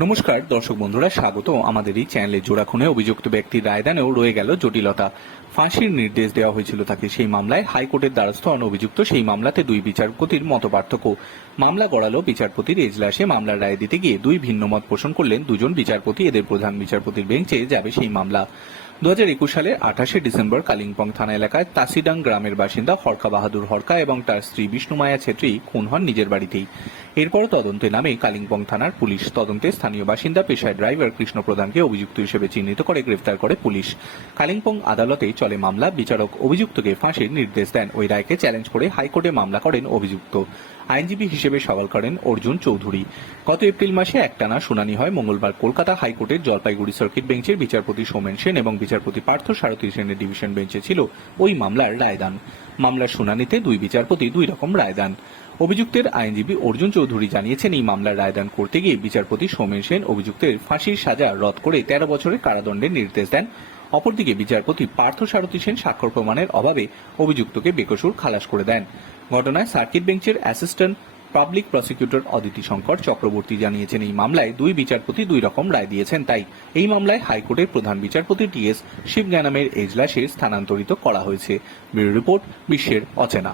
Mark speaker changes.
Speaker 1: নমস্কার, দর্শক বন্ধুরা স্বাগত আমাদের এই চ্যানেলে জোড়াখুনে অভিযুক্ত ব্যক্তির রায়দানেও রয়ে গেল জটিলতা। ফাঁসির নির্দেশ দেওয়া হয়েছিল তাকে সেই মামলায়। হাইকোর্টের দ্বারস্থ হন অভিযুক্ত সেই মামলাতে দুই বিচারপতির মত পার্থক্য মামলা গড়ালো বিচারপতির এজলাসে মামলার রায় দিতে গিয়ে দুই ভিন্ন মত পোষণ করলেন দুজন বিচারপতি। এদের প্রধান বিচারপতির বেঞ্চে যাবে সেই মামলা। দু হাজার একুশ সালের আঠাশে ডিসেম্বর কালিম্পং থানা এলাকায় তাসিডাং গ্রামের বাসিন্দা হরকা বাহাদুর হরকা এবং তার স্ত্রী বিষ্ণুমায়া ছেত্রী খুন হন নিজের বাড়িতেই। এরপর তদন্তে নামে কালিম্পং থানার পুলিশ। তদন্তে স্থানীয় বাসিন্দা, পেশায় ড্রাইভার কৃষ্ণ প্রধানকে অভিযুক্ত হিসেবে চিহ্নিত করে গ্রেফতার করে পুলিশ। কালিম্পং আদালতে চলে মামলা। বিচারক অভিযুক্তকে ফাঁসির নির্দেশ দেন। ওই রায়কে চ্যালেঞ্জ করে হাইকোর্টে মামলা করেন অভিযুক্ত। আইনজীবী হিসেবে সওয়াল করেন অর্জুন চৌধুরী। গত এপ্রিল মাসে একটানা শুনানি হয় মঙ্গলবার কলকাতা হাইকোর্টের জলপাইগুড়ি সার্কিট বেঞ্চের বিচারপতি সোমেন সেন এবং বিচারপতি পার্থ সারথী সেনের ডিভিশন বেঞ্চে ছিল ওই মামলার রায়দান। মামলার শুনানিতে দুই বিচারপতি দুই রকম রায়দান। অভিযুক্তের আইনজীবী অর্জুন চৌধুরী জানিয়েছেন, এই মামলার রায়দান করতে গিয়ে বিচারপতি সোমেন সেন অভিযুক্তের ফাঁসির সাজা রদ করে তেরো বছরের কারাদণ্ডের নির্দেশ দেন। অপরদিকে বিচারপতি পার্থ সারথী সেন স্বাক্ষর প্রমাণের অভাবে অভিযুক্তকে বেকসুর খালাস করে দেন। ঘটনায় সার্কিট বেঞ্চের assistant public prosecutor Aditi Shankar Chakraborty জানিয়েছেন, এই মামলায় দুই বিচারপতি দুই রকম রায় দিয়েছেন। তাই এই মামলায় হাইকোর্টের প্রধান বিচারপতি টি এস শিবজ্ঞানামের এজলাসে স্থানান্তরিত করা হয়েছে। ব্যুরো রিপোর্ট, বিশ্বের অচেনা।